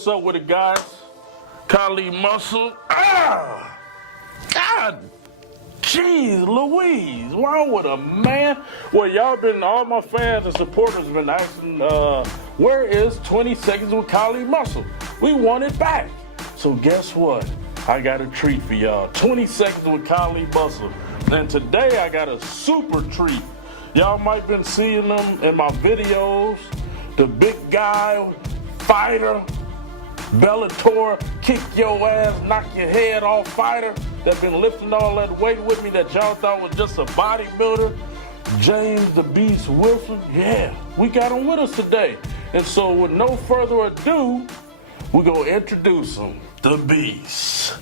what's up with it, guys? Kali Muscle. Ah! God! Jeez Louise, wrong with a man? Well, all my fans and supporters have been asking, where is 20 Seconds with Kali Muscle? We want it back. So guess what? I got a treat for y'all. 20 Seconds with Kali Muscle. And today I got a super treat. Y'all might have been seeing them in my videos. The big guy, fighter, Bellator, kick your ass, knock your head off fighter that been lifting all that weight with me that y'all thought was just a bodybuilder. James the Beast Wilson. Yeah, we got him with us today. And so with no further ado, we're going to introduce him, the Beast.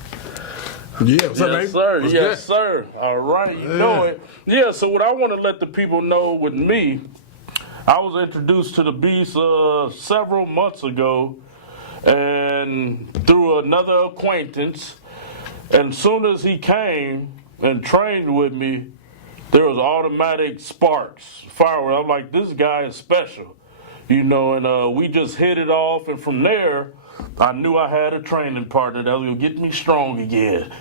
Yeah, what's up, baby? Sir. What's Yes, good? sir. All right, you know it. Yeah, so what I want to let the people know with me, I was introduced to the Beast several months ago, and through another acquaintance. And soon as he came and trained with me, there was automatic sparks, fireworks. I'm like, this guy is special, you know, and we just hit it off. And from there, I knew I had a training partner that was going to get me strong again.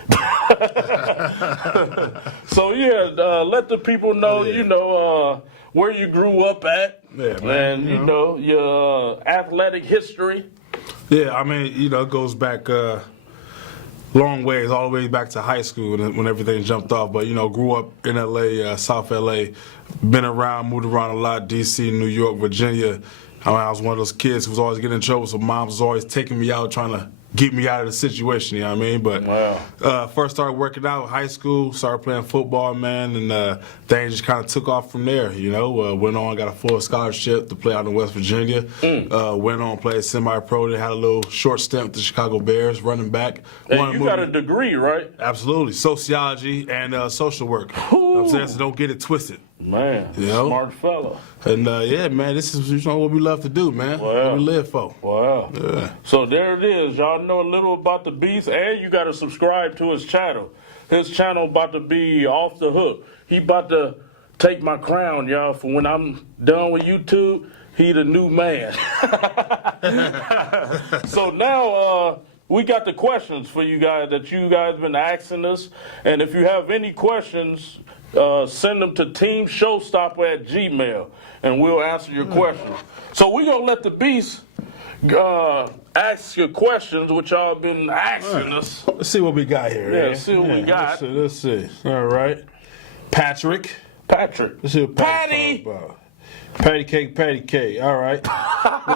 So, yeah, let the people know, you know, where you grew up at. Yeah, man. And, you know, your athletic history. Yeah, I mean, you know, it goes back long ways, all the way back to high school when everything jumped off. But, you know, grew up in L.A., South L.A., been around, moved around a lot, D.C., New York, Virginia. I was one of those kids who was always getting in trouble, so mom was always taking me out, trying to get me out of the situation, you know what I mean? But first started working out in high school, started playing football, man, and things just kind of took off from there, you know? Went on, got a full scholarship to play out in West Virginia. Went on, played semi-pro, then had a little short stint with the Chicago Bears, running back. And you got a degree, right? Absolutely. Sociology and social work. You know what I'm saying? So don't get it twisted. Man, you know? Smart fella. And yeah, man, this is what we love to do, man. What we live for. Wow. Yeah. So there it is. Y'all know a little about the Beast, and you got to subscribe to his channel. His channel about to be off the hook. He about to take my crown, y'all, for when I'm done with YouTube. He the new man. So now we got the questions for you guys that you guys been asking us. And if you have any questions, send them to teamshowstopper@gmail, and we'll answer your questions. So we're going to let the Beast ask your questions, which y'all been asking us. Let's see what we got here. Yeah, see what we got. Let's see. All right. Patrick. Let's see what Patty. About. Patty cake. All right.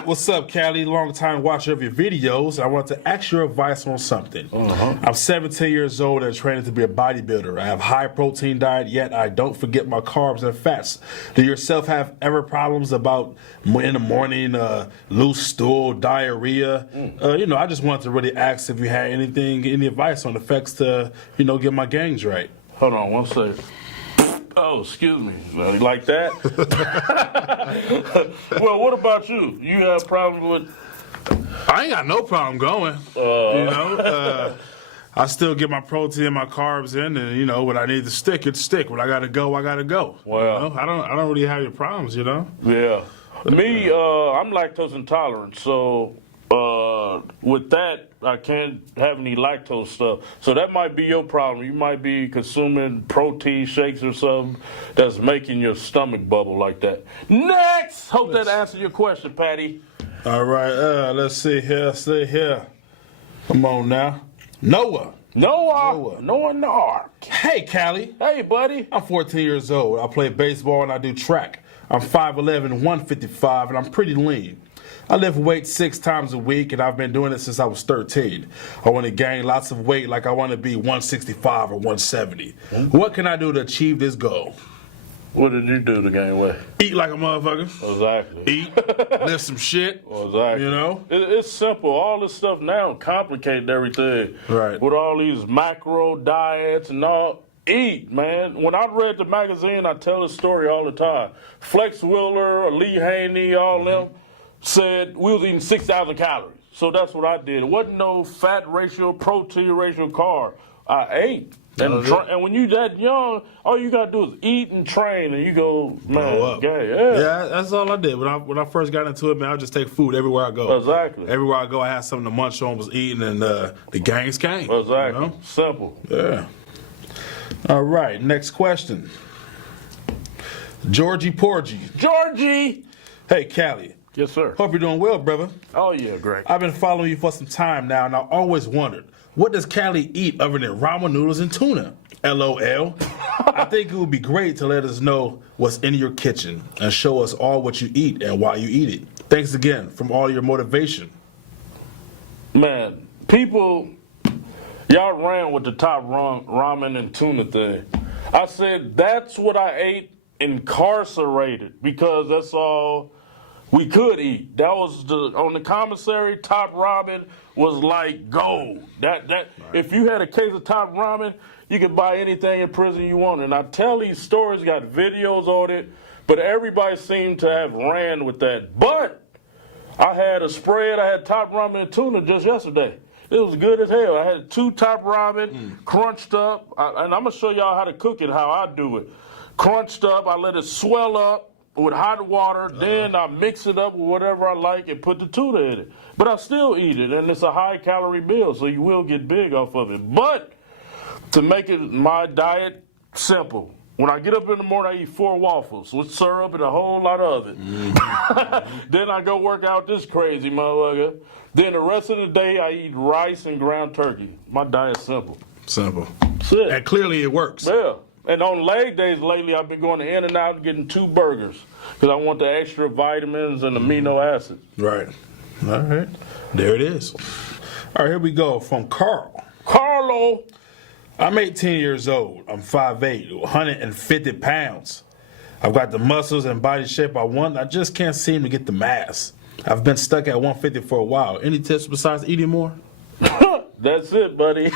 What's up, Callie? Long time watcher of your videos. I want to ask your advice on something. I'm 17 years old and training to be a bodybuilder. I have high protein diet, yet I don't forget my carbs and fats. Do yourself have ever problems about in the morning, loose stool, diarrhea? You know, I just wanted to really ask if you had any advice on effects to, you know, get my gains right. Hold on one second. Oh, excuse me. Like that? Well, what about you? You have problems with... I ain't got no problem going. You know? I still get my protein and my carbs in, and, you know, when I need to stick, it stick. When I got to go, I got to go. Well, you know? I don't really have any problems, you know? Yeah. Me, I'm lactose intolerant, so... with that, I can't have any lactose stuff. So that might be your problem. You might be consuming protein shakes or something that's making your stomach bubble like that. Next! Hope that answered your question, Patty. All right, let's see here. Stay here. Come on now. Noah in the Ark. Hey, Callie. Hey, buddy. I'm 14 years old. I play baseball and I do track. I'm 5'11", 155, and I'm pretty lean. I lift weights 6 times a week, and I've been doing it since I was 13. I want to gain lots of weight like I want to be 165 or 170. What can I do to achieve this goal? What did you do to gain weight? Eat like a motherfucker. Exactly. Eat, lift some shit. Exactly. You know? It's simple. All this stuff now complicated everything. Right. With all these macro diets and all. Eat, man. When I read the magazine, I tell this story all the time. Flex Wheeler, Lee Haney, all them said we was eating 6,000 calories. So that's what I did. It wasn't no fat ratio, protein ratio, carb. I ate. And when you that young, all you gotta do is eat and train, and you go, man, yeah, that's all I did. When I first got into it, man, I just take food everywhere I go. Exactly. Everywhere I go, I had something to munch on, was eating, and the gangs came. Exactly. You know? Simple. Yeah. All right, next question. Georgie Porgy. Georgie! Hey, Callie. Yes, sir. Hope you're doing well, brother. Oh, yeah, great. I've been following you for some time now, and I always wondered, what does Callie eat other than ramen noodles and tuna? LOL. I think it would be great to let us know what's in your kitchen and show us all what you eat and why you eat it. Thanks again from all your motivation. Man, people, y'all ran with the top ramen and tuna thing. I said that's what I ate incarcerated because that's all we could eat. That was on the commissary, top ramen was like gold. That if you had a case of top ramen, you could buy anything in prison you want. And I tell these stories, got videos on it, but everybody seemed to have ran with that. But I had a spread, I had top ramen and tuna just yesterday. It was good as hell. I had 2 top ramen, crunched up, and I'm gonna show y'all how to cook it, how I do it. Crunched up, I let it swell up with hot water, then I mix it up with whatever I like and put the tuna in it. But I still eat it, and it's a high-calorie meal, so you will get big off of it. But to make it my diet simple, when I get up in the morning, I eat 4 waffles with syrup and a whole lot of it. Then I go work out this crazy motherfucker. Then the rest of the day, I eat rice and ground turkey. My diet's simple. Simple. That's it. And clearly it works. Yeah. And on leg days lately, I've been going to In-N-Out and getting 2 burgers because I want the extra vitamins and amino acids. Right. All right. There it is. All right, here we go from Carl. Carlo. I'm 18 years old. I'm 5'8", 150 pounds. I've got the muscles and body shape I want. I just can't seem to get the mass. I've been stuck at 150 for a while. Any tips besides eating more? That's it, buddy.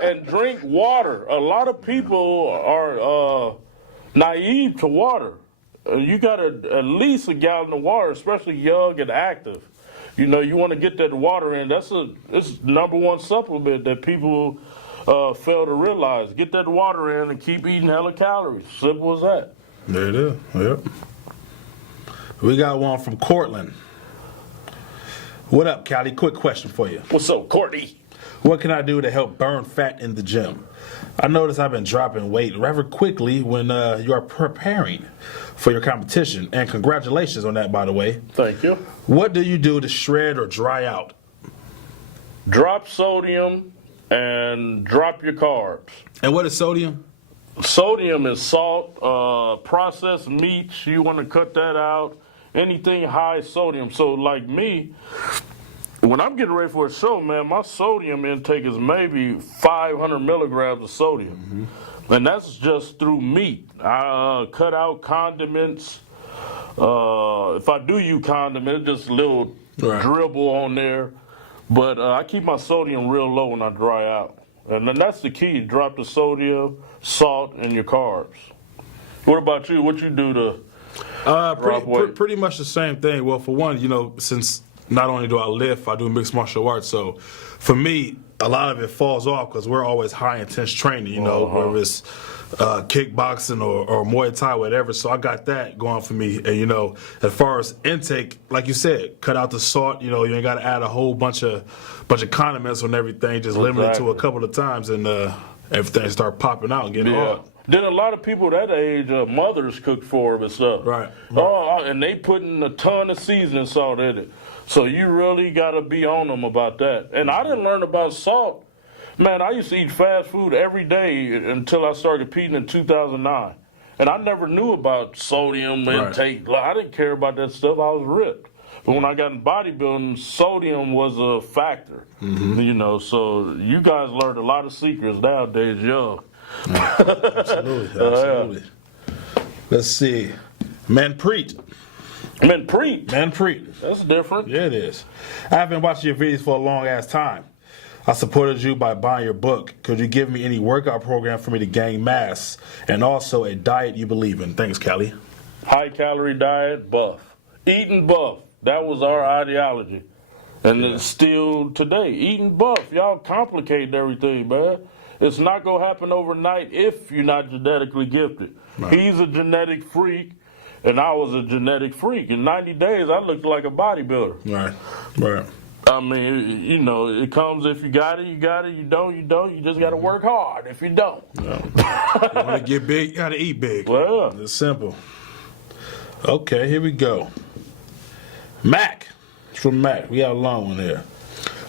And drink water. A lot of people are naive to water. You got at least a gallon of water, especially young and active. You know, you want to get that water in. It's #1 supplement that people fail to realize. Get that water in and keep eating hella calories. Simple as that. There it is. Yep. We got one from Cortland. What up, Callie? Quick question for you. What's up, Courtney? What can I do to help burn fat in the gym? I notice I've been dropping weight rather quickly when you are preparing for your competition. And congratulations on that, by the way. Thank you. What do you do to shred or dry out? Drop sodium and drop your carbs. And what is sodium? Sodium is salt, processed meats. You want to cut that out. Anything high sodium. So like me, when I'm getting ready for a show, man, my sodium intake is maybe 500 milligrams of sodium. And that's just through meat. I cut out condiments. If I do use condiments, just a little dribble on there. But I keep my sodium real low when I dry out. And then that's the key. Drop the sodium, salt, and your carbs. What about you? What you do to Pretty much the same thing. Well, for one, you know, since not only do I lift, I do mixed martial arts. So for me, a lot of it falls off because we're always high intense training, you know, whether it's kickboxing or Muay Thai, whatever. So I got that going for me. And, you know, as far as intake, like you said, cut out the salt. You know, you ain't got to add a whole bunch of condiments on everything. Just limit it to a couple of times and everything start popping out and getting hard. Then a lot of people that age, mothers cook for them and stuff. Right. And they putting a ton of seasoning salt in it. So you really got to be on them about that. And I didn't learn about salt. Man, I used to eat fast food every day until I started competing in 2009. And I never knew about sodium intake. I didn't care about that stuff. I was ripped. But when I got in bodybuilding, sodium was a factor. You know, so you guys learned a lot of secrets nowadays young. Absolutely. Let's see. Manpreet. That's different. Yeah, it is. I have been watching your videos for a long ass time. I supported you by buying your book. Could you give me any workout program for me to gain mass and also a diet you believe in? Thanks, Callie. High calorie diet, buff. Eating buff. That was our ideology. And it's still today. Eating buff. Y'all complicated everything, man. It's not going to happen overnight if you're not genetically gifted. Right. He's a genetic freak, and I was a genetic freak. In 90 days, I looked like a bodybuilder. Right. I mean, you know, it comes if you got it, you got it. You don't, you don't. You just got to work hard if you don't. Yeah. You want to get big, you got to eat big. Well, it's simple. Okay, here we go. Mac. It's from Mac. We got a long one here.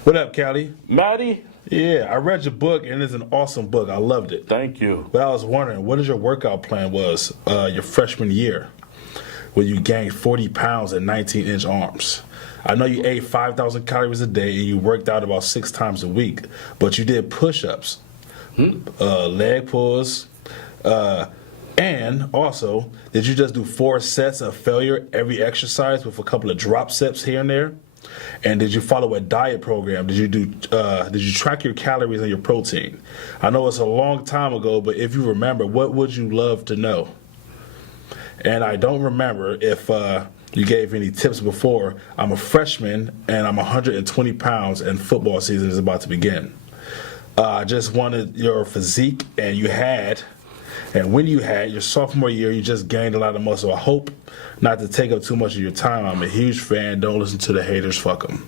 What up, Callie? Maddie? Yeah, I read your book, and it's an awesome book. I loved it. Thank you. But I was wondering, what is your workout plan was your freshman year when you gained 40 pounds and 19-inch arms? I know you ate 5,000 calories a day and you worked out about 6 times a week, but you did push-ups, leg pulls, and also, did you just do 4 sets of failure every exercise with a couple of drop sets here and there? And did you follow a diet program? Did you track your calories and your protein? I know it's a long time ago, but if you remember, what would you love to know? And I don't remember if you gave any tips before. I'm a freshman and I'm 120 pounds and football season is about to begin. I just wanted your physique, and when you had your sophomore year, you just gained a lot of muscle. I hope not to take up too much of your time. I'm a huge fan. Don't listen to the haters. Fuck them.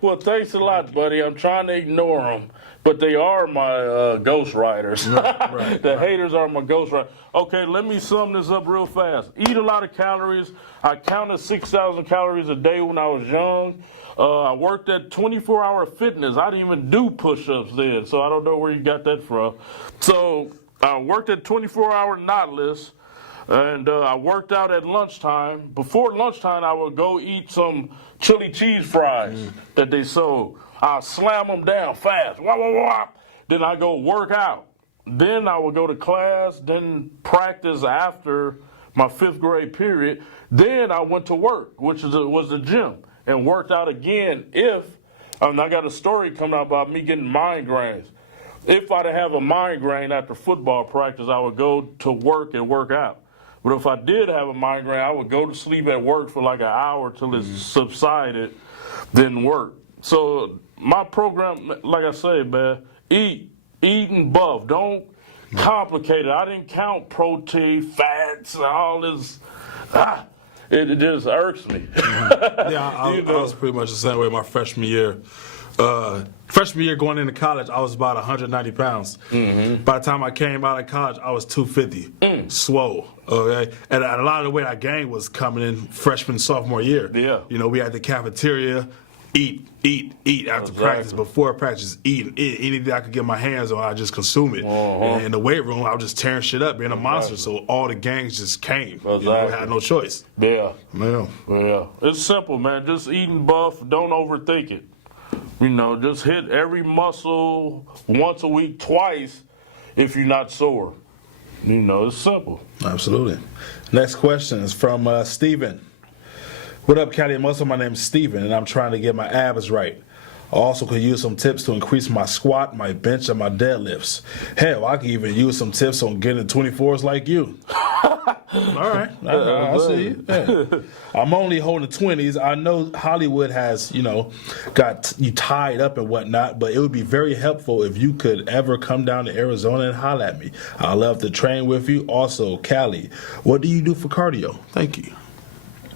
Well, thanks a lot, buddy. I'm trying to ignore them, but they are my ghost riders. The haters are my ghost riders. Okay, let me sum this up real fast. Eat a lot of calories. I counted 6,000 calories a day when I was young. I worked at 24-hour fitness. I didn't even do push-ups then, so I don't know where you got that from. So I worked at 24-hour knotless, and I worked out at lunchtime. Before lunchtime, I would go eat some chili cheese fries that they sold. I'll slam them down fast. Wah, wah, wah. Then I go work out. Then I would go to class, then practice after my 5th grade period. Then I went to work, which was the gym, and worked out again I got a story coming out about me getting migraines. If I'd have a migraine after football practice, I would go to work and work out. But if I did have a migraine, I would go to sleep at work for like an hour till it subsided, then work. So my program, like I say, man, eat and buff. Don't complicate it. I didn't count protein, fats, and all this. It just irks me. Yeah, I was pretty much the same way my freshman year. Freshman year going into college, I was about 190 pounds. By the time I came out of college, I was 250, swole. Okay, and a lot of the weight I gained was coming in freshman, sophomore year. Yeah, you know, we had the cafeteria, eat after practice, before practice, eat anything I could get my hands on, I just consume it. And in the weight room, I was just tearing shit up, being a monster. So all the gangs just came. You know, I had no choice. Yeah, yeah. It's simple, man. Just eat and buff. Don't overthink it. You know, just hit every muscle once a week, twice, if you're not sore. You know, it's simple. Absolutely. Next question is from Steven. What up, Cali and Muscle? My name's Steven, and I'm trying to get my abs right. I also could use some tips to increase my squat, my bench, and my deadlifts. Hell, I could even use some tips on getting 24s like you. All right. I see you. Yeah. I'm only holding 20s. I know Hollywood has, got you tied up and whatnot, but it would be very helpful if you could ever come down to Arizona and holler at me. I love to train with you. Also, Cali, what do you do for cardio? Thank you.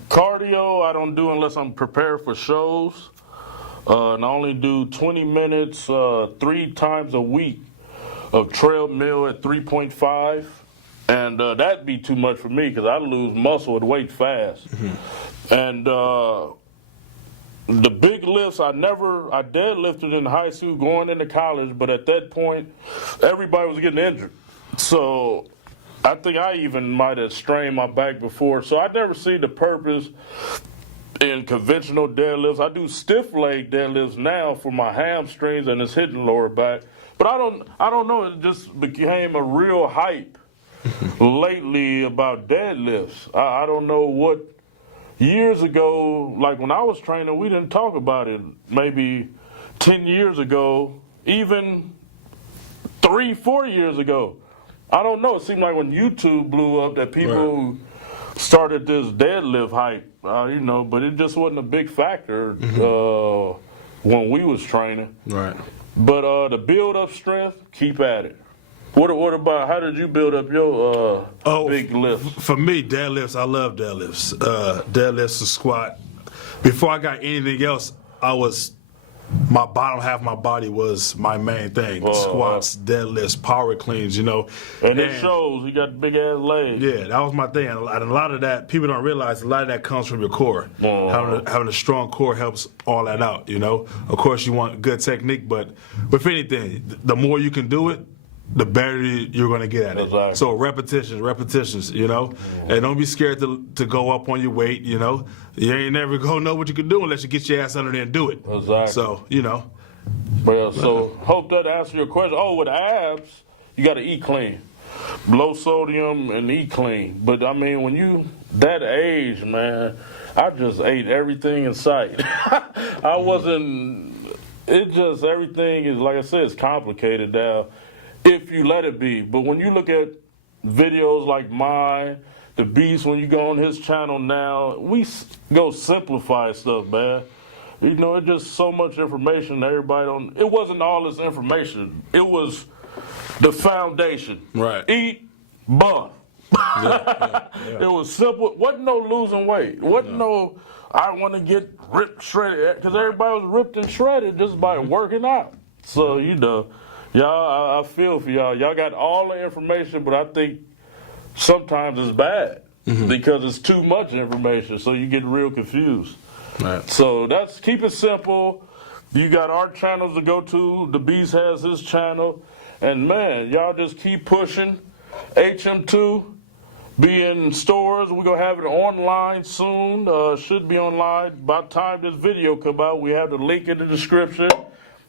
Cardio, I don't do unless I'm prepared for shows. And I only do 20 minutes 3 times a week of treadmill at 3.5. And that'd be too much for me because I lose muscle and weight fast. And the big lifts, I deadlifted in high school going into college, but at that point, everybody was getting injured. So I think I even might have strained my back before. So I never see the purpose in conventional deadlifts. I do stiff leg deadlifts now for my hamstrings and it's hitting lower back. But I don't know, it just became a real hype lately about deadlifts. I don't know what years ago, like when I was training, we didn't talk about it. Maybe 10 years ago, even 3-4 years ago. I don't know. It seemed like when YouTube blew up that people started this deadlift hype, but it just wasn't a big factor when we was training. Right. But to build up strength, keep at it. What about, how did you build up your big lifts? For me, deadlifts, I love deadlifts. Deadlifts, a squat. Before I got anything else, my bottom half of my body was my main thing. Squats, deadlifts, power cleans, And it shows, you got big ass legs. Yeah, that was my thing. And a lot of that, people don't realize, a lot of that comes from your core. Having a strong core helps all that out, Of course, you want good technique, but with anything, the more you can do it, the better you're going to get at it. Exactly. So repetitions, And don't be scared to go up on your weight, You ain't never going to know what you can do unless you get your ass under there and do it. Exactly. So, Well, so hope that answers your question. Oh, with abs, you got to eat clean. Low sodium and eat clean. But, I mean, when you that age, man, I just ate everything in sight. I wasn't, everything is, like I said, it's complicated now. If you let it be. But when you look at videos like mine, the Beast, when you go on his channel now, we go simplify stuff, man. It's just so much information that everybody don't. It wasn't all this information. It was the foundation. Right. Eat, buff. Yeah. It was simple. Wasn't no losing weight. Wasn't no I want to get ripped, shredded. Because everybody was ripped and shredded just by working out. So, y'all, I feel for y'all. Y'all got all the information, but I think sometimes it's bad because it's too much information, so you get real confused. Right. So keep it simple. You got our channels to go to. The Beast has his channel. And, man, y'all just keep pushing. HM2 be in stores. We're going to have it online soon. Should be online. By the time this video come out, we have the link in the description.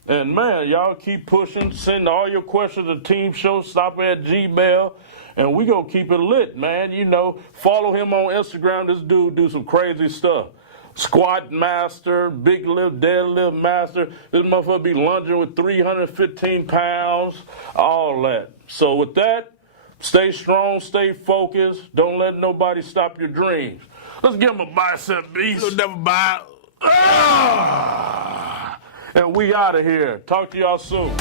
And, man, y'all keep pushing. Send all your questions to teamshowstop@gmail. And we going to keep it lit, man. Follow him on Instagram. This dude do some crazy stuff. Squat master, big lift, deadlift master. This motherfucker be lunging with 315 pounds, all that. So with that, stay strong, stay focused. Don't let nobody stop your dreams. Let's give him a bicep, Beast. You'll never buy. And we out of here. Talk to y'all soon.